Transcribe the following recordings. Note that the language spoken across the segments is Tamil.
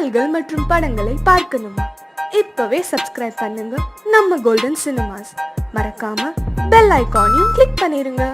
பாடல்கள் மற்றும் படங்களை பார்க்கணுமா? இப்பவே சப்ஸ்கிரைப் பண்ணுங்க நம்ம கோல்டன் சினிமாஸ். மறக்காம பெல் ஐகானையும் கிளிக் பண்ணிருங்க.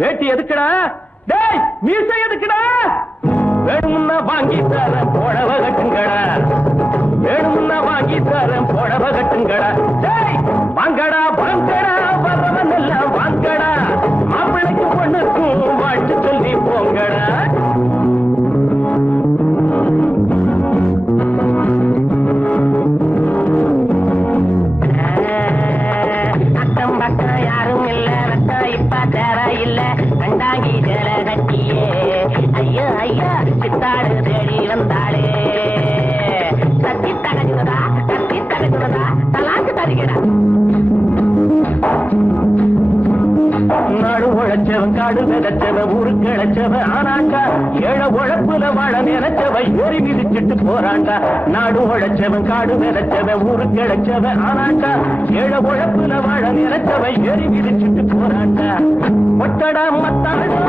வேட்டி எதுக்குடா? டேய் மீசை எதுக்குடா? வேணும்னா வாங்கி தரேன் புடவ கட்டுங்கடா. வேணும்னா வாங்கி தரேன் புடவ கட்டுங்கடா. டேய் வாங்கடா வாங்கடா வரவன் எல்லாம் வாங்கடா. மாப்பிள்ளைக்கு பொண்ணுக்கும் வாழ்த்து சொல்லி போங்கடா. அக்கம் பக்கம் யாரும் இல்ல ரத்தம் இப்ப தேவை இல்ல. கண்டாங்கி ஜல கட்டியே ஐயோ ஐயா சித்தாடு தேடி வந்தாளே. கத்தி தகச்சுதா தலாக்கு தருகிறா. நாடு உழைச்சவன் காடு விதைச்சவன் ஊருக்கு இழைச்சவன் ஆனாண்டா. ஏழ உழைப்புல வாழ நினைச்சவ ஏறி மிதிச்சிட்டு போறாண்டா. நாடு உழைச்சவன் காடு விதைச்சவன் ஊருக்கு இழைச்சவன் ஆனாண்டா. ஏழ உழைப்புல வாழ நினைச்சவ ஏறி மிதிச்சிட்டு போறாண்டா. ஒட்டடா மத்தாளோ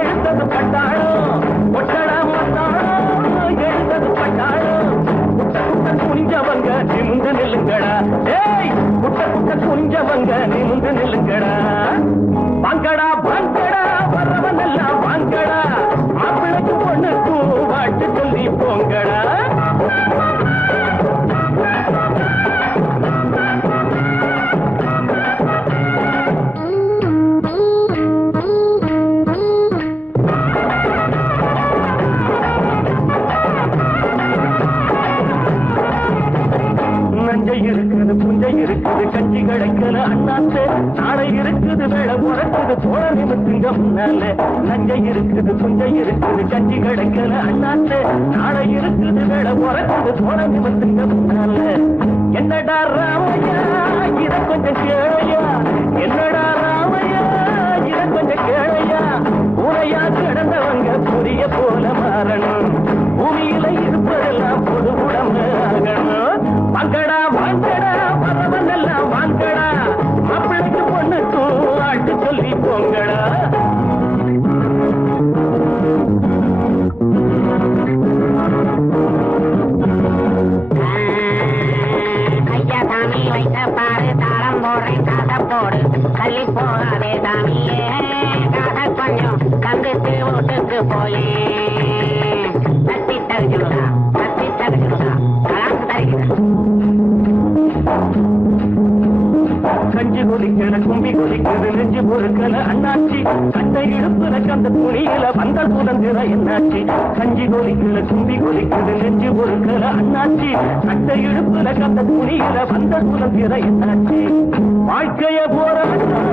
எழுத்தது பட்டாளோ. ஒட்டடா மத்தாளோ எழுத்தது பட்டாளோ. குட்ட குட்ட குனிஞ்சவங்க நிமிந்து நில்லுங்கடா. ஏய் குட்ட குட்ட குனிஞ்சவங்க நிமிந்து நில்லுங்கடா. வாங்கடா வாங்கடா வரவன் எல்லாம் வாங்கடா. மாப்பிள்ளைக்கு பொண்ணுக்கும் வாட்டு சொல்லி போங்கடா. இருக்குது புஞ்சை இருக்குது கட்சி கிடைக்கல அண்ணாத்து. நாளை இருக்குது வேலை உறக்குது தோழ நிமித்துங்க முன்னால. நஞ்சை இருக்குது புஞ்சை இருக்குது கட்சி கிடைக்கல அண்ணாத்து. நாளை இருக்குது வேலை உறக்குது தோழ நிமித்துங்க முன்னால. என்னடா ராமையா இத கொஞ்சம் கேளையா. என்னடா ராமையா இத கொஞ்சம் கேளையா. உரையா கிடந்தவங்க புரிய போல மாறணும். பூமியில இருப்பதெல்லாம் பொது உடம்பு ஆகணும். வாங்கடா வாங்கடா வரவன் எல்லாம் வாங்கடா. மாப்பிள்ளைக்கு பொண்ணுக்கும் ஆட்டு சொல்லி போங்கடா. ஐயா சாமி வைத்த பாரு தாளம் போடுறேன் காசை போடு. தள்ளி போகாதே சாமியே காசை கொஞ்சம் தந்துட்டு வீட்டுக்கு போயே. தட்டி தகுச்சுடா கலாக்கு தருகிறேன். கஞ்சி கொதிக்கிற கும்பி கொதிக்கிறது நெஞ்சு பொறுக்கல அண்ணாச்சி. கட்டை இடுப்புல கந்த துணியில வந்தல் சுதந்திர என்னாச்சி. கஞ்சி கொதிக்கிற கும்பி கொதிக்கிறது நெஞ்சு பொறுக்கல அண்ணாச்சி. கட்டை இடுப்புல கந்த துணியில வந்தல் சுதந்திர என்னாச்சி. வாழ்க்கைய போராட்டம்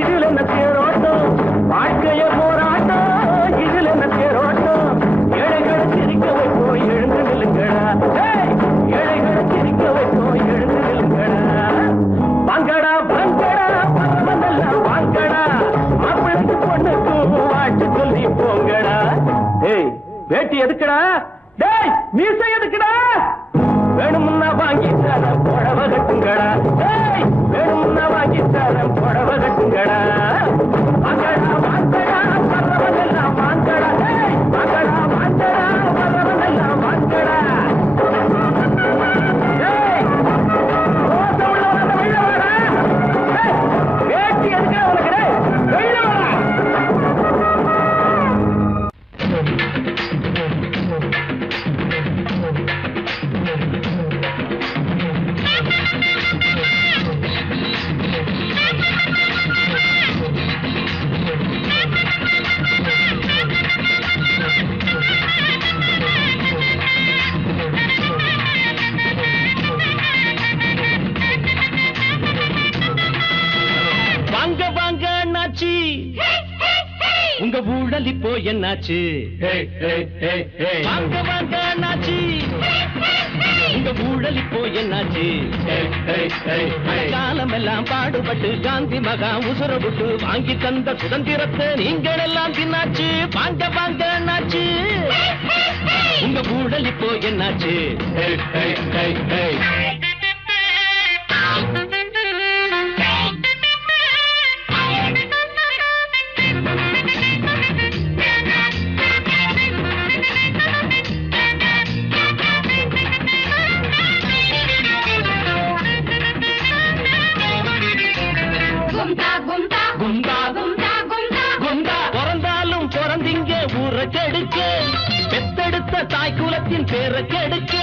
இதில் என்ன தேரோட்டம். வாழ்க்கைய போராட்டம் இதில் என்ன தேரோட்டம். ஏழைகளை சிரிக்க வைப்போம் எழுந்து நில்லுங்கடா. ஏழைகளை சிரிக்க வைப்போம் எழுந்து நில்லுங்கடா. வாங்கடா வாங்கடா வரவன் எல்லாம் வாங்கடா. மாப்பிள்ளைக்கு பொண்ணுக்கும் வாட்டு சொல்லி போங்கடா. டேய் வேட்டி எதுக்குடா? டேய் மீசை எதுக்குடா? வேணும்னா வாங்கி தரேன் புடவ கட்டுங்கடா. டேய் வேணும்னா வாங்கி தரேன் புடவ கட்டுங்கடா. வாங்கடா வாங்கடா வரவன் எல்லாம் வாங்கடா. டேய் வாங்கடா வாங்கடா வரவன் எல்லாம் வாங்கடா. வேட்டி எதுக்கு உனக்கு? வெளில வர. ஊழல் இப்போ என்னாச்சு வாங்க வாங்க அண்ணாச்சி உங்க ஊழல் இப்போ என்னாச்சு காலம் எல்லாம் பாடுபட்டு காந்தி மகா உசுர விட்டு வாங்கி தந்த சுதந்திரத்தை நீங்கள் எல்லாம் தின்னாச்சு வாங்க வாங்க அண்ணாச்சி உங்க ஊழல் இப்போ என்னாச்சு பிறந்தாலும் பிறந்தீங்க ஊரை கெடுக்க பெத்தெடுத்த தாய் குலத்தின் பேரை கெடுக்க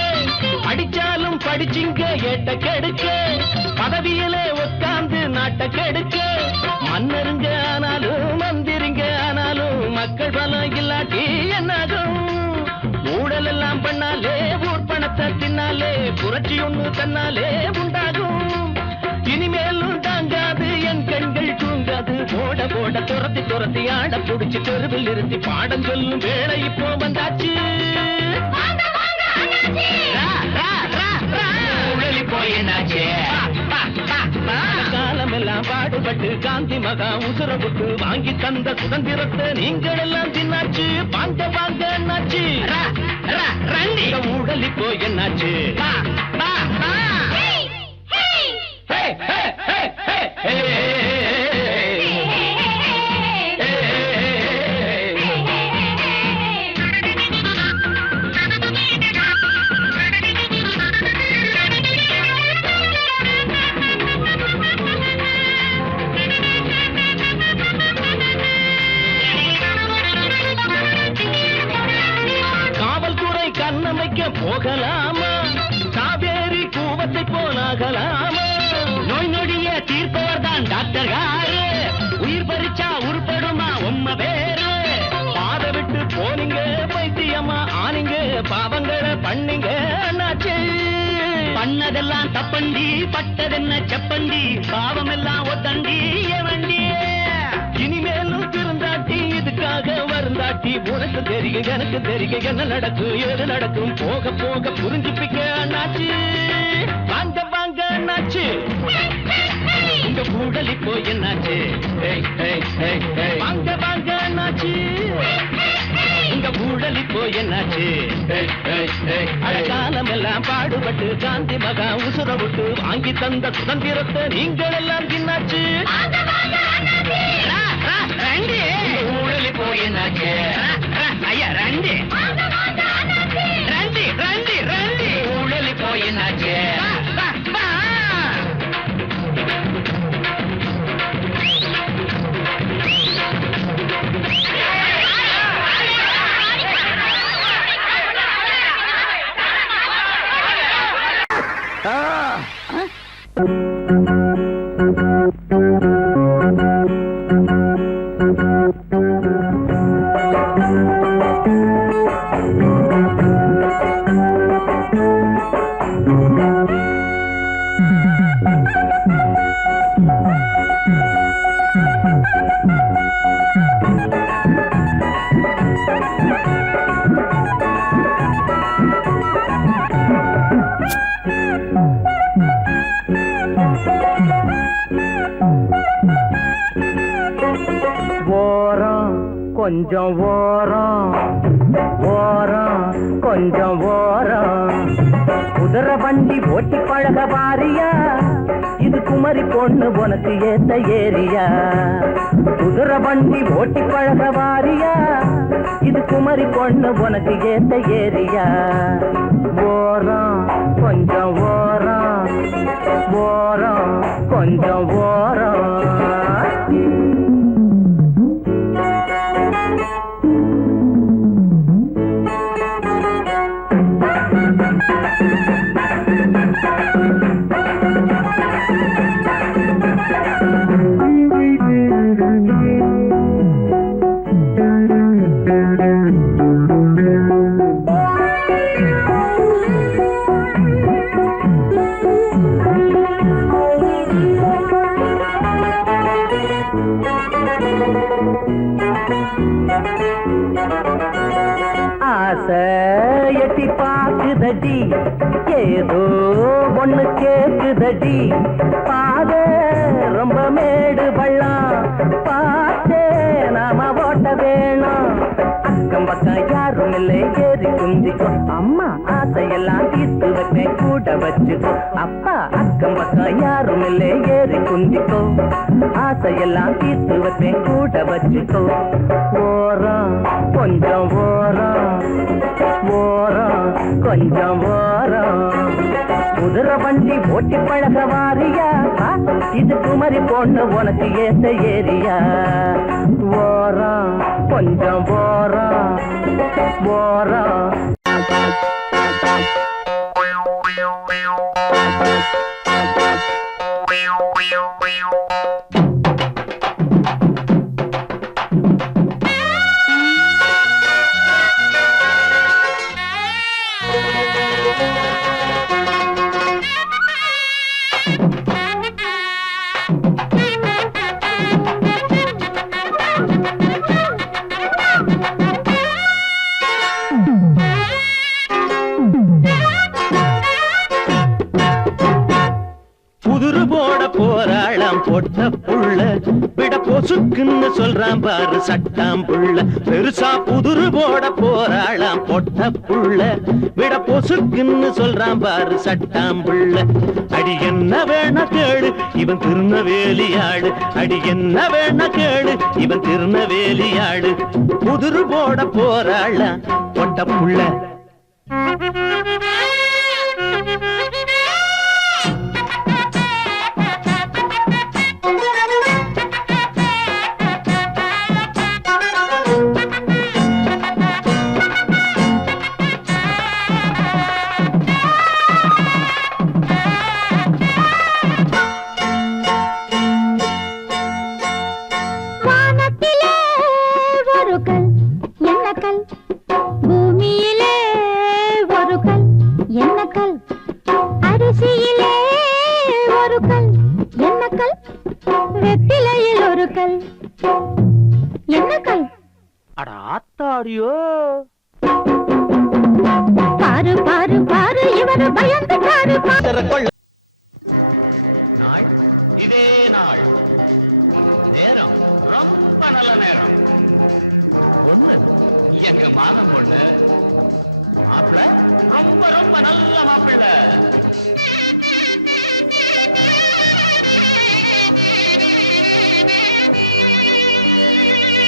படிச்சாலும் படிச்சிங்க ஏட்ட கெடுக்க பதவியிலே உட்கார்ந்து நாட்டை கெடுக்க மன்னருங்க ஆனாலும் மந்திரிங்க ஆனாலும் மக்கள் பலம் இல்லாட்டி என்னாகும் ஊழல் எல்லாம் பண்ணாலே ஊர் பணத்தை தின்னாலே புரட்சி ஒண்ணு தன்னாலே உண்டாகும் இனிமேலும் தாங்காது என் கண்கள் தூங்காது போட போட துரத்தி துரத்தி ஆட புடிச்சு தெருவில் நிறுத்தி பாடம் சொல்லும் வேலை இப்போ வந்தாச்சு காலம் எல்லாம் பாடுபட்டு காந்தி மகா உசுர விட்டு வாங்கி தந்த சுதந்திரத்தை நீங்கள் எல்லாம் தின்னாச்சு வாங்க வாங்க என்னாச்சு ஊழல் இப்போ என்னாச்சு காவல்துறை கண்ணமைக்க போகலாமா காவேரி கூவத்தை போலாகலாமா நோய் நொடிய தீர்ப்பவர் தான் டாக்டர் யாரு உயிர் பறிச்சா உருப்படுமா உம்ம பேரு பாத விட்டு போனீங்க பைத்தியமா ஆனீங்க பாவங்களை பண்ணீங்க அண்ணாச்சி பண்ணதெல்லாம் தப்பண்டி பட்டதென்ன செப்பண்டி பாவம் எல்லாம் ஒத்தண்டி வண்டி இனிமேலும் திருந்தாட்டி இதுக்காக வருந்தாட்டி உனக்கு தெரியும் எனக்கு தெரியும் என்ன நடக்கும் ஏது நடக்கும் போக போக புரிஞ்சுப்பிக்க அண்ணாச்சி வாங்க வாங்க அண்ணாச்சி உங்க ஊழல் இப்போ என்னாச்சு வாங்க வாங்க அண்ணாச்சி உங்க ஊழல் இப்போ என்னாச்சு காலம் எல்லாம் பாடுபட்டு காந்தி மகா உசுர விட்டு வாங்கி தந்த சுதந்திரத்தை நீங்கள் எல்லாம் தின்னாச்சு ஊழல் இப்போ என்னாச்சு ஐயா ரண்டி ரண்டி ரண்டி ரண்டி ஊழல் இப்போ என்னாச்சு கொஞ்சம் ஓரம் ஓரம் கொஞ்சம் ஓரம் குதிரை வண்டி ஓட்டி பழக பாரியா இது குமரி பொண்ணு உனக்கு ஏத்த ஏரியா குதிரை வண்டி ஓட்டி பழக பாரியா இது குமரி பொண்ணு உனக்கு ஏத்த ஏரியா ஓரம் கொஞ்சம் ஓரம் ஓரம் கொஞ்சம் ஓரம் கேக்குதடி ஏதோ ஒண்ணு கேக்குதடி பாத ரொம்ப மேடு பள்ளம் பார்த்தே நாம ஓட்ட வேணும் அக்கம் பக்கம் யாரும் இல்லை ஏறி குந்திக்கோ அம்மா ஆசையெல்லாம் தீர்த்து வைப்பேன் கூட வச்சுக்கோ அப்பா அக்கம் பக்கம் யாரும் இல்லை ஏறி குந்திக்கோ ஆசையெல்லாம் தீர்த்து வைப்பேன் கூட வச்சுக்கோ ஓரம் கொஞ்சம் ஓரம் ஓரம் கொஞ்சம் ஓரம் குதிரை வண்டி ஓட்டி பழக வாரியா இது குமரி பொண்ணு உனக்கு ஏத்த ஏரியா ஓரம் கொஞ்சம் ஓரம் ஓரம் பொட்ட புள்ள விட பொசுக்குன்னு சொல்றான் பாரு சட்டாம் புள்ள பெருசா புதுரு போட போறாளாம் பொட்ட புள்ள விட பொசுக்குன்னு சொல்றான் பாரு சட்டாம் புள்ள அடி என்ன வேணா கேளு இவன் திருநவேலியாடு அடி என்ன வேணா கேளு இவன் திருநவேலியாடு புதுரு போட போறாளாம் பொட்ட புள்ள பூமியிலே ஒரு கல் என்ன கல் அரிசியிலே ஒரு கல் என்ன கல் வெற்றிலையில் ஒரு கல் என்ன கல் அட ஆத்தாடியோ பாரு பாரு பாரு இவர் பயந்து பாரு நாள் இதே நாள் நேரம் ரொம்ப நல்ல நேரம் ஒண்ணு எங்க மாதம் ஒண்ணு மாப்பிள்ள ரொம்ப ரொம்ப நல்ல மாப்பிள்ள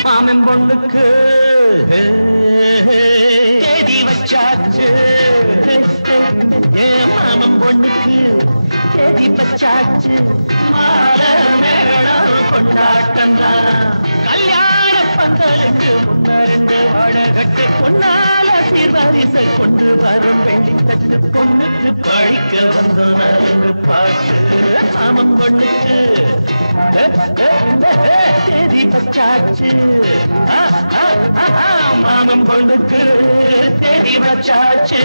மாமன் பொண்ணுக்கு தேதி வச்சாச்சு மாமன் பொண்ணுக்கு தேதி வச்சாச்சு மாலை மேடம் கொண்டாட்டம் கல்யாண பந்தலுக்கு முன்னரெண்டு வாழகட்டு பொன்னால சீர்வரிசை கொண்டு வரும் வெள்ளி தட்டு பொண்ணுக்கு படிக்க வந்தோம் நான்கு பாட்டு மாமன் பொண்ணுக்கு தேதி வச்சாச்சு மாமன் பொண்ணுக்கு தேதி வச்சாச்சு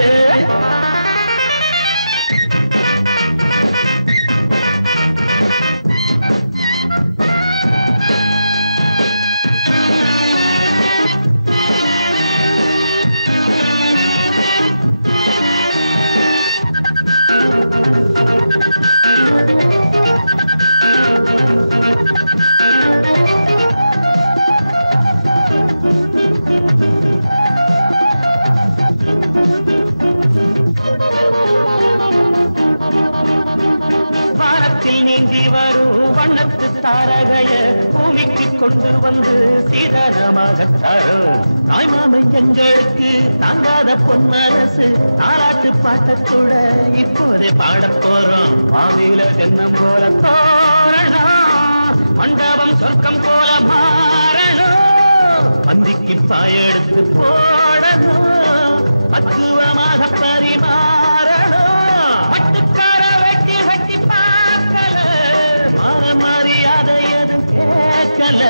நீந்தி வரும் வண்ணத்து தாரகைய பூமிக்கு கொண்டு வந்து சீதாரமாக தரும் தாய்மாமை எங்களுக்கு தாங்காத பொன்னரசு தாலாட்டு பாட்டத்தோட இப்போதே பாட போறோம் மாவில தென்னம் போல தோரணம் மண்டபம் சொர்க்கம் போல மாறணும் பந்திக்கு பாயெடுத்து போடணும் பக்குவமாக பரிமாறணும் பட்டுக்கார வெட்டி வெட்டி மரியாதை எதுவும் கேட்கல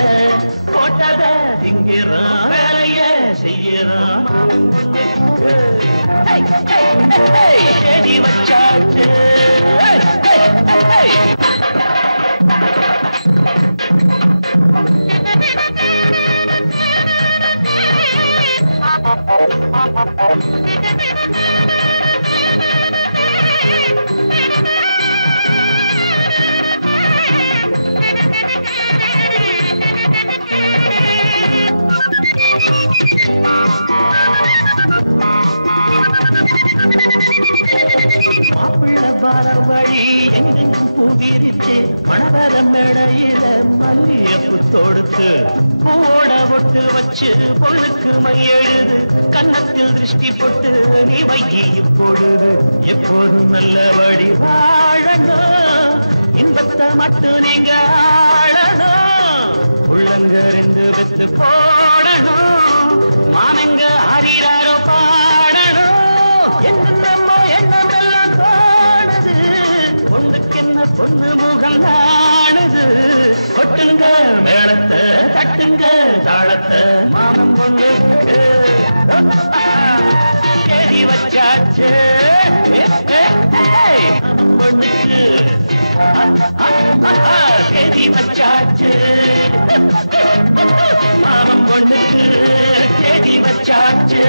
போட்டத திங்கிறான் வேலைய செய்யறான் தேடி வச்சாச்சு வழி எங்கெங்கும் பூவிரிச்சு மணவர மேடையில மல்லியப்பு தொடுத்து பூவோட ஒட்டு வச்சு பொழுக்கு மையெழுது கண்ணத்தில் திருஷ்டி போட்டு நீ வைக்கி இப்பொழுது எப்போதும் நல்ல வழி வாழணும் இன்பத்தை மட்டும் நீங்க ஆளணும் உள்ளங்க ரெண்டு வெத்து போடணும் மாமங்க ஆடிறாரோ பாடணும் என்னென்னமோ எண்ணமெல்லாம் தோணுது பொண்ணுக்கென்ன பொண்ணு முகம் தானுது கொட்டுங்க மேளத்தை தட்டுங்க தாளத்தை மாமன் பொண்ணுக்கு தேடி வச்சாச்சு பொண்ணுக்கு தேடி வச்சாச்சு மாமன் பொண்ணுக்கு தேடி வச்சாச்சு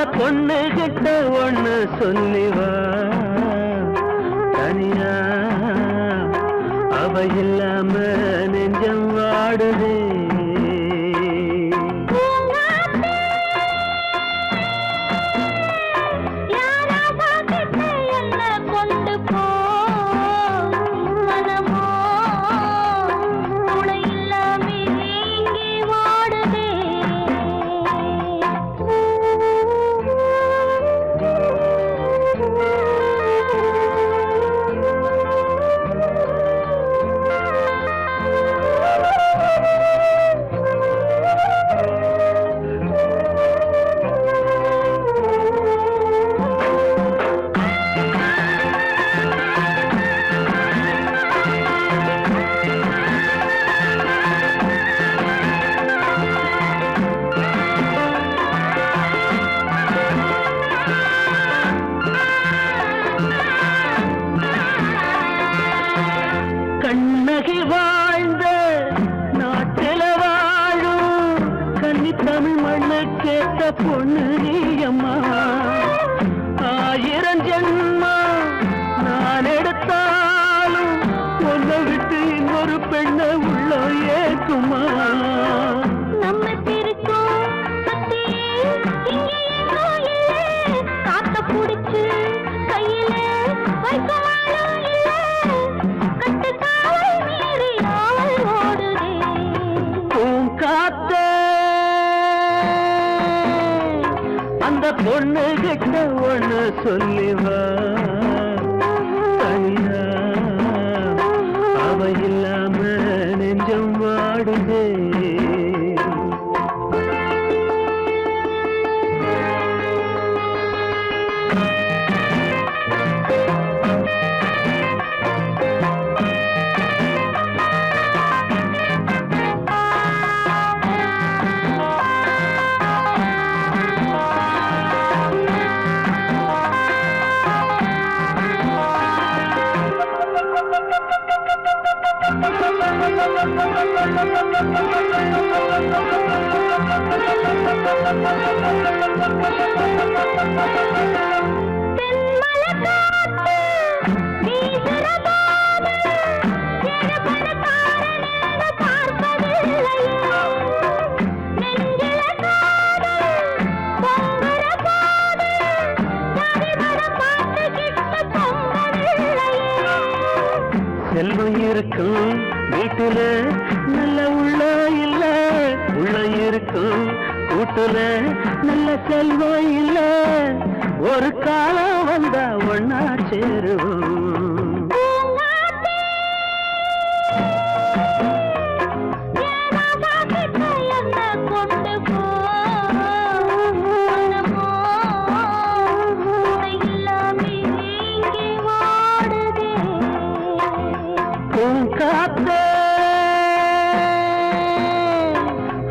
அந்த பொண்ணு கிட்ட ஒண்ணு சொல்லிவா தனியா அவ இல்லாம நெஞ்சம் வாடுதே. கண்ணகி வாழ்ந்த நாட்டில வாழும் கன்னி தமிழ் மண்ணு கேட்ட பொண்ணு நீயம்மா. 1000 ஜென்மா நான் எடுத்தாலும் ஒன்னை விட்டு இன்னொரு பெண்ணை உள்ள ஏக்குமா. நம்ம திருக்கும் காத்த புடிச்சு கையில வைக்கமாலும் அந்த பொண்ணு கிட்ட ஒண்ணு சொல்லிவா தனியா அவ இல்லாம நெஞ்சம் வாடுதே. செல்வம் இருக்கும் வீட்டுல நல்ல உள்ள இல்ல, உள்ள இருக்கும் கூட்டுல நல்ல செல்வம் இல்ல. ஒரு காலம் வந்தா ஒன்னா சேருவோம்.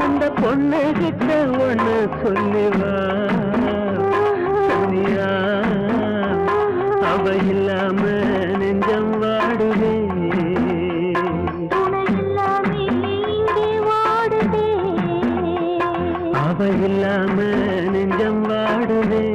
அந்த பொண்ணு கிட்ட ஒண்ணு சொல்லிவா தனியா அவ இல்லாம நெஞ்சம் வாடுதே. அவ இல்லாம நெஞ்சம் வாடுதே.